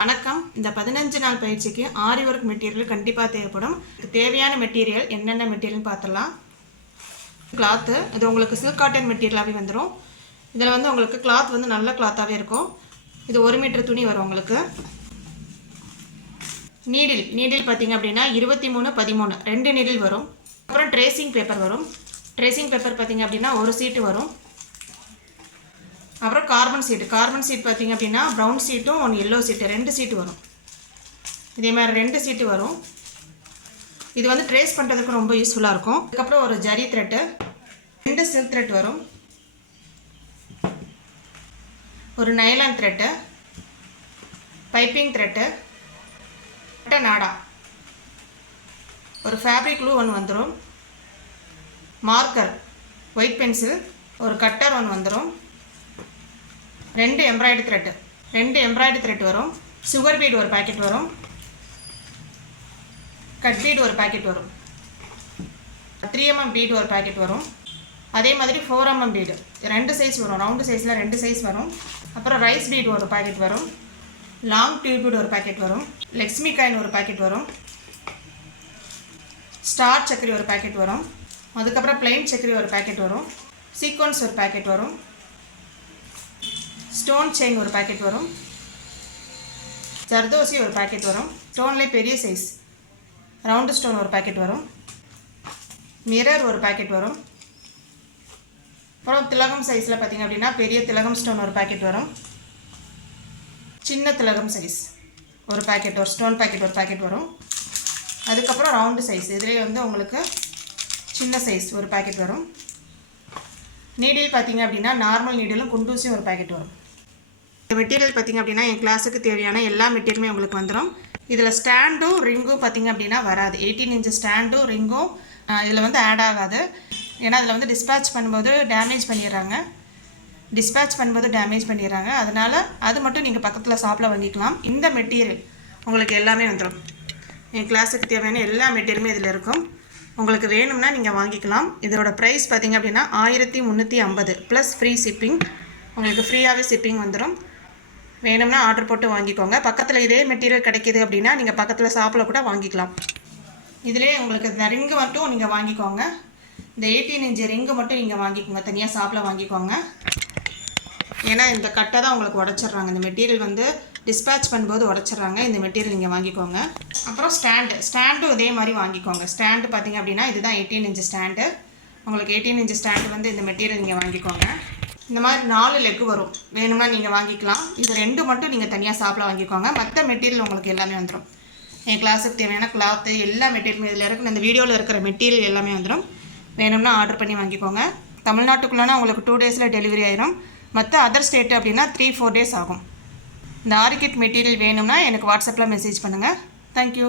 வணக்கம். இந்த பதினஞ்சு நாள் பயிற்சிக்கு ஆரி ஒர்க் மெட்டீரியல் கண்டிப்பாக தேவைப்படும். தேவையான மெட்டீரியல் என்னென்ன மெட்டீரியல் பார்த்துடலாம். கிளாத்து இது உங்களுக்கு சில்க் காட்டன் மெட்டீரியலாகவே வந்துடும் இதில் வந்து உங்களுக்கு கிளாத் வந்து நல்ல கிளாத்தாகவே இருக்கும். இது ஒரு மீட்டர் துணி வரும் உங்களுக்கு. நீடில் நீடில் பார்த்தீங்க அப்படின்னா இருபத்தி மூணு பதிமூணு. ரெண்டு நீடில் வரும். அப்புறம் ட்ரேசிங் பேப்பர் வரும். ட்ரேசிங் பேப்பர் பார்த்தீங்க அப்படின்னா ஒரு சீட்டு வரும். அப்புறம் கார்பன் சீட்டு கார்பன் சீட் பார்த்தீங்க அப்படின்னா ப்ரௌன் சீட்டும் ஒன்று எல்லோ சீட்டு ரெண்டு சீட்டு வரும். இதே மாதிரி ரெண்டு சீட்டு வரும். இது வந்து ட்ரேஸ் பண்ணுறதுக்கு ரொம்ப யூஸ்ஃபுல்லாக இருக்கும். அதுக்கப்புறம் ஒரு ஜரி த்ரெட்டு ரெண்டு சில்க் த்ரெட் வரும். ஒரு நைலான் த்ரெட்டு பைப்பிங் த்ரெட்டு நாடா. ஒரு ஃபேப்ரிக் க்ளூ ஒன்று வந்துடும் மார்க்கர் ஒயிட் பென்சில் ஒரு கட்டர் ஒன்று வந்துடும் ரெண்டு எம்ப்ராய்டு த்ரெட்டு ரெண்டு எம்ப்ராய்டு த்ரெட் வரும். சுகர் பீட் ஒரு பாக்கெட் வரும். கட் பீட் ஒரு பாக்கெட் வரும். த்ரீ எம்எம் பீட் ஒரு பாக்கெட் வரும். அதே மாதிரி ஃபோர் எம்எம் பீடு ரெண்டு சைஸ் வரும். ரவுண்டு சைஸில் ரெண்டு சைஸ் வரும். அப்புறம் ரைஸ் பீட் ஒரு பாக்கெட் வரும். லாங் டியூப் பீட் ஒரு பாக்கெட் வரும். லக்ஷ்மி காயின் ஒரு பாக்கெட் வரும். ஸ்டார் சக்கரி ஒரு பாக்கெட் வரும். அதுக்கப்புறம் பிளெயின் சக்கரி ஒரு பாக்கெட் வரும். சீக்வன்ஸ் ஒரு பாக்கெட் வரும். ஸ்டோன் செயின் ஒரு பாக்கெட் வரும். ஜர்தோசி ஒரு பாக்கெட் வரும். ஸ்டோன்லேயே பெரிய சைஸ் ரவுண்டு ஸ்டோன் ஒரு பாக்கெட் வரும். மிரர் ஒரு பாக்கெட் வரும். அப்புறம் திலகம் சைஸில் பார்த்தீங்க அப்படின்னா பெரிய திலகம் ஸ்டோன் ஒரு பாக்கெட் வரும். சின்ன திலகம் சைஸ் ஒரு பாக்கெட் ஒரு ஸ்டோன் பாக்கெட் ஒரு பாக்கெட் வரும். அதுக்கப்புறம் ரவுண்டு சைஸ் இதுலேயே வந்து உங்களுக்கு சின்ன சைஸ் ஒரு பாக்கெட் வரும். நீடில் பார்த்தீங்க அப்படின்னா நார்மல் நீடிலும் குண்டூசியும் ஒரு பாக்கெட் வரும். இந்த மெட்டீரியல் பார்த்தீங்க அப்படின்னா என் கிளாஸுக்கு தேவையான எல்லா மெட்டீரியலுமே உங்களுக்கு வந்துடும் இதில் ஸ்டாண்டும் ரிங்கும் பார்த்திங்க அப்படின்னா வராது. எயிட்டீன் இன்ச்சு ஸ்டாண்டும் ரிங்கும் இதில் வந்து ஆட் ஆகாது. ஏன்னா அதில் வந்து டிஸ்பேட்ச் பண்ணும்போது டேமேஜ் பண்ணிடுறாங்க. டிஸ்பேட்ச் பண்ணும்போது டேமேஜ் பண்ணிடுறாங்க. அதனால் அது மட்டும் நீங்கள் பக்கத்தில் ஷாப்பில் வாங்கிக்கலாம். இந்த மெட்டீரியல் உங்களுக்கு எல்லாமே வந்துடும் என் கிளாஸுக்கு தேவையான எல்லா மெட்டீரியலுமே இதில் இருக்கும். உங்களுக்கு வேணும்னா நீங்கள் வாங்கிக்கலாம். இதோட ப்ரைஸ் பார்த்தீங்க அப்படின்னா ஆயிரத்தி முந்நூற்றி ஐம்பது ப்ளஸ் ஃப்ரீ ஷிப்பிங் உங்களுக்கு ஃப்ரீயாகவே ஷிப்பிங் வந்துடும் வேணும்னா ஆர்டர் போட்டு வாங்கிக்கோங்க. பக்கத்தில் இதே மெட்டீரியல் கிடைக்கிது அப்படின்னா நீங்கள் பக்கத்தில் ஷாப்பில் கூட வாங்கிக்கலாம். இதிலே உங்களுக்கு இந்த ரிங்கு மட்டும் நீங்கள் வாங்கிக்கோங்க. இந்த எயிட்டீன் இன்ச்சு ரிங்கு மட்டும் நீங்கள் வாங்கிக்கோங்க. தனியாக ஷாப்பில் வாங்கிக்கோங்க. ஏன்னா இந்த கட்டை தான் உங்களுக்கு உடச்சிட்றாங்க. இந்த மெட்டீரியல் வந்து டிஸ்பேச் பண்ணும்போது உடச்சிட்றாங்க. இந்த மெட்டீரியல் நீங்கள் வாங்கிக்கோங்க. அப்புறம் ஸ்டாண்டு ஸ்டாண்டும் இதே மாதிரி வாங்கிக்கோங்க. ஸ்டாண்டு பார்த்தீங்க அப்படின்னா இதுதான் எயிட்டீன் இன்ச்சு ஸ்டாண்டு உங்களுக்கு எயிட்டீன் இன்ச்சு ஸ்டாண்டு வந்து இந்த மெட்டீரியல் நீங்கள் வாங்கிக்கோங்க. இந்த மாதிரி நாலு லெக்கு வரும். வேணும்னா நீங்கள் வாங்கிக்கலாம். இது ரெண்டு மட்டும் நீங்கள் தனியாக ஷாப்பில் வாங்கிக்கோங்க. மற்ற மெட்டீரியல் உங்களுக்கு எல்லாமே வந்துடும் என் கிளாஸுக்கு தேவையான கிளாத்து எல்லா மெட்டீரியல் இதில் இருக்கிற இந்த வீடியோவில் இருக்கிற மெட்டீரியல் எல்லாமே வந்துடும் வேணும்னா ஆர்டர் பண்ணி வாங்கிக்கோங்க. தமிழ்நாட்டுக்குள்ளேனா உங்களுக்கு டூ டேஸில் டெலிவரி ஆயிரும். மற்ற அதர் ஸ்டேட்டு அப்படின்னா த்ரீ ஃபோர் டேஸ் ஆகும். இந்த ஆரிக்கிட் மெட்டீரியல் வேணும்னா எனக்கு வாட்ஸ்அப்பில் மெசேஜ் பண்ணுங்கள் தேங்க்யூ